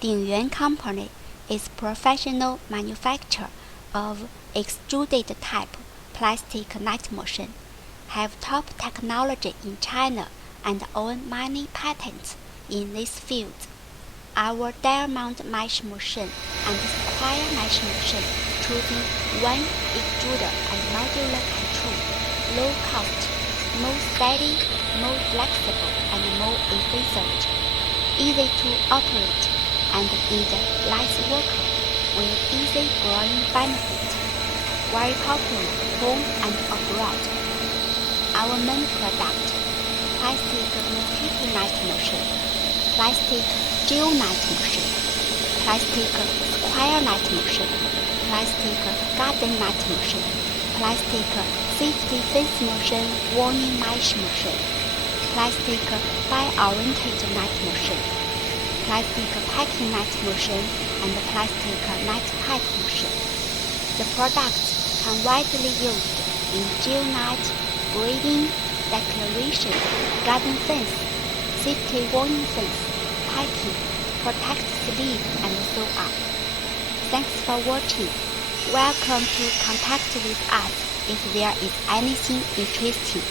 Dingyuan Company is professional manufacturer of extruded type plastic night machine, have top technology in China and own many patents in this field. Our diamond mesh machine and square mesh machine choosing one extruder and modular control, low cost, more steady, more flexible and more efficient, easy to operate and is less worker with easy growing benefit, very popular home and abroad. Our main product, plastic mosquito night machine, plastic gel night machine, plastic square night machine, plastic garden night machine, plastic safety fence machine warning mesh machine, plastic fire-oriented night machine, plastic packing night machine, and plastic night pipe machine. The products can widely used in gel night, grading, declaration, garden fence, safety warning fence, packing, protect sleeve, and so on. Thanks for watching. Welcome to contact with us if there is anything interesting.